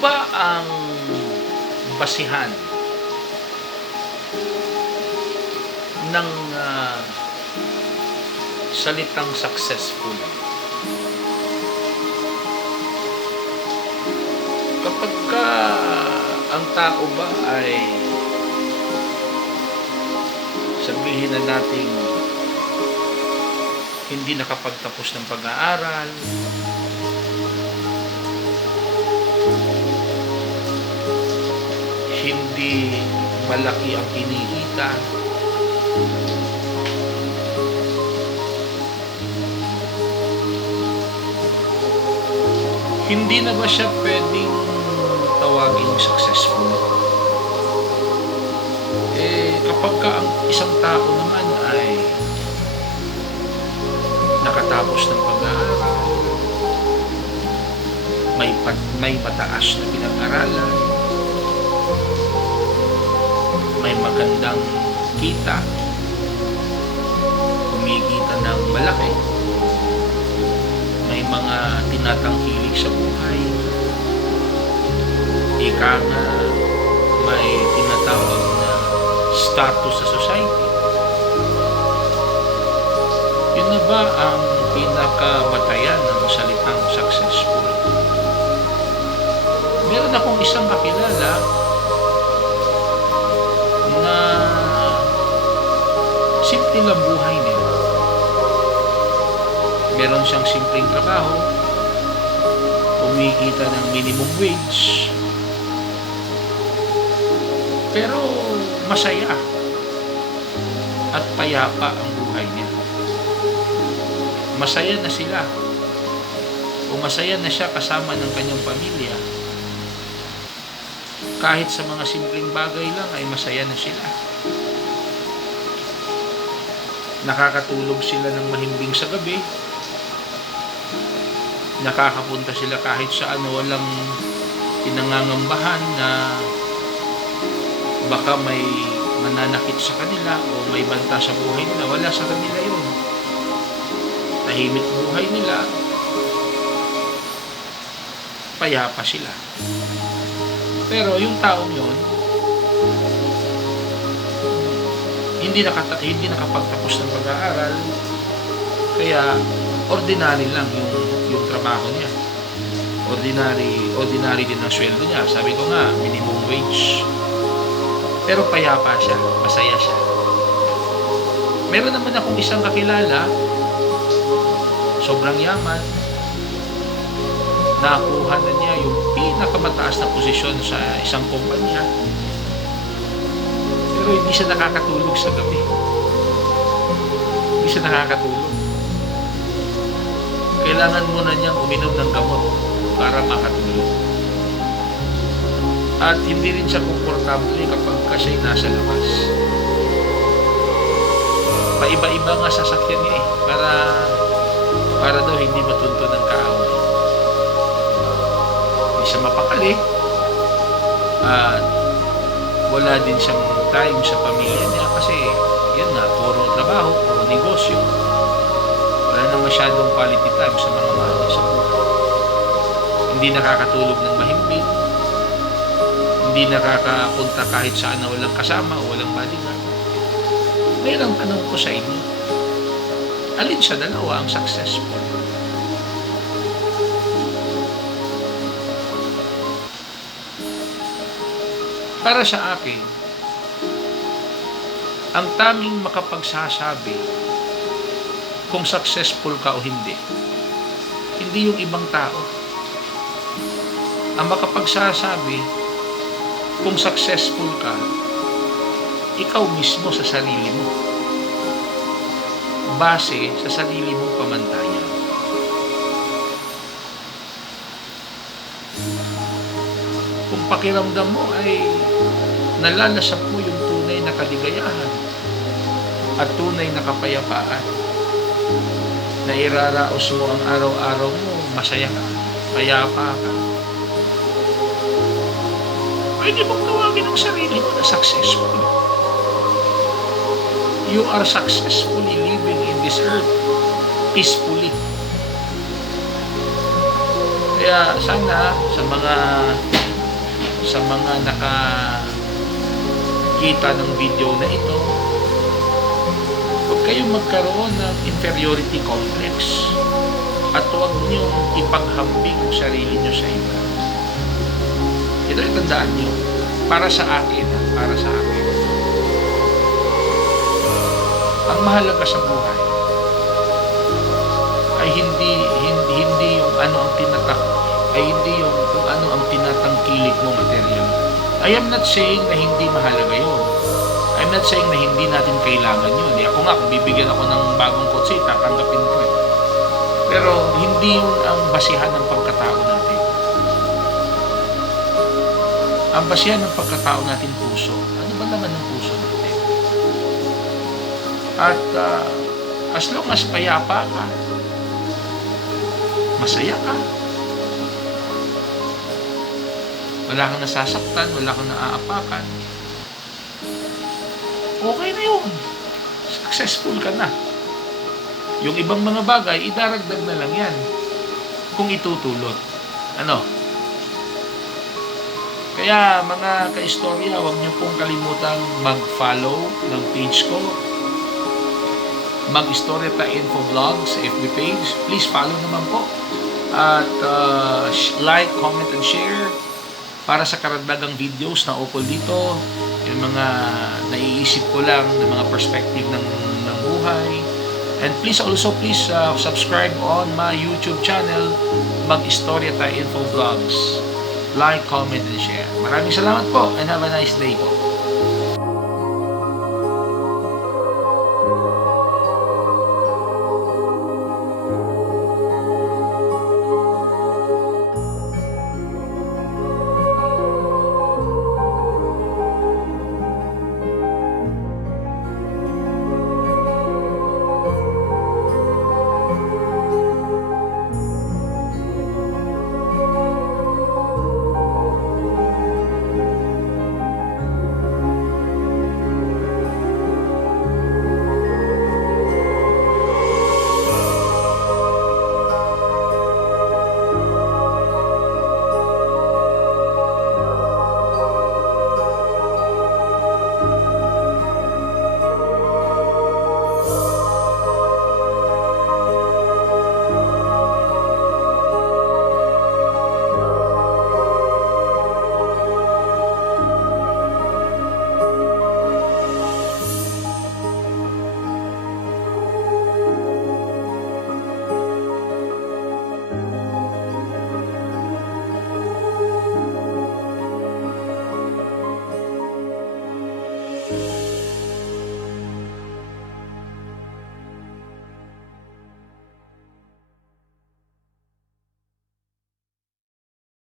ba ang basihan ng ah, salitang successful? Kapag ka ang tao ba ay sabihin na natin hindi nakapagtapos ng pag-aaral, hindi malaki ang kinikita, hindi na ba siya pwedeng tawaging successful? Eh, kapag ka ang isang tao naman ay nakatapos ng pag-aaral, may, pat, may mataas na pinag-aralan, may magandang kita, kumikita ng malaki, may mga tinatangkilik sa buhay, ika nga may tinatawag na status sa society. Yun na ba ang pinakabatayan ng salitang successful? Meron akong isang kakilala lang buhay nila. Meron siyang simpleng trabaho, kumikita ng minimum wage, pero masaya at payapa ang buhay niya. Masaya na sila. O masaya na siya kasama ng kanyang pamilya. Kahit sa mga simpleng bagay lang ay masaya na sila. Nakakatulog sila ng mahimbing sa gabi. Nakakapunta sila kahit saan walang pinangangambahan na baka may mananakit sa kanila o may banta sa buhay nila. Wala sa kanila yun. Tahimik buhay nila. Payapa sila. Pero yung taong yun, hindi nakata hindi nakapagtapos ng pag-aaral. Kaya ordinary lang yung yung trabaho niya. Ordinary ordinary din ang sweldo niya. Sabi ko nga minimum wage. Pero payapa siya masaya siya. Meron naman akong isang kakilala sobrang yaman. Nakuha na niya yung pinakamataas na posisyon sa isang kumpanya pero hindi siya nakakatulog sa gabi. Hindi siya nakakatulog. Kailangan muna niyang uminom ng gamot para makatulog. At hindi rin siya komportable kapag ka siya'y nasa labas. Paiba-iba nga sasakyan niya eh, para para daw hindi matunto ng kaaway. Hindi siya mapakali. At wala din siyang time sa pamilya niya kasi yun nga, puro trabaho, puro negosyo. Wala na masyadong quality time sa mga mahal niya sa buhay. Hindi nakakatulog ng mahimbing. Hindi nakakapunta kahit saan na walang kasama o walang. Ngayon ang tanong ko sa inyo, alin sa dalawa ang successful? Para sa akin, ang taming makapagsasabi kung successful ka o hindi, hindi yung ibang tao. Ang makapagsasabi kung successful ka, ikaw mismo sa sarili mo. Base sa sarili mong pamantayan. Kung pakiramdam mo ay nalalasap mo yung tunay na kaligayahan at tunay na kapayapaan na iraraos mo ang araw-araw mo, masaya ka, payapa ka. Pwede mong tawagin ang sarili mo na successful. You are successfully living in this earth peacefully. Kaya sana sa mga sa mga naka kita ng video na ito, kayong magkaroon ng inferiority complex at huwag niyong ipaghambing ang sarili niyo sa iba. Ito itandaan niyo. Para sa akin, ha? para sa akin. Ang mahalaga sa buhay ay hindi hindi hindi yung ano ang tinatak ay hindi yung kung ano ang tinatangkilik mo material. I am not saying na hindi mahalaga yun. I'm not saying na hindi natin kailangan yun. Eh, ako nga, kung bibigyan ako ng bagong kotse, tatanggapin ko eh. Pero hindi yun ang basihan ng pagkatao natin. Ang basihan ng pagkatao natin puso. Ano ba naman ang puso natin? At ah, as long as payapa ka, masaya ka, wala kang nasasaktan, wala kang naaapakan, okay na yun. Successful ka na. Yung ibang mga bagay, idaragdag na lang yan. Kung itutulot. Ano? Kaya mga kaistorya, huwag niyo pong kalimutang mag-follow ng page ko. Mag-istorya ta info vlog sa FB page. Please follow naman po. At uh, like, comment, and share para sa karagdagang videos na ukol dito. Yung mga naiisip ko lang ng mga perspective ng, ng buhay. And please also please uh, subscribe on my YouTube channel, Mag-Istorya Ta Info Vlogs. Like, comment, and share. Maraming salamat po and have a nice day po.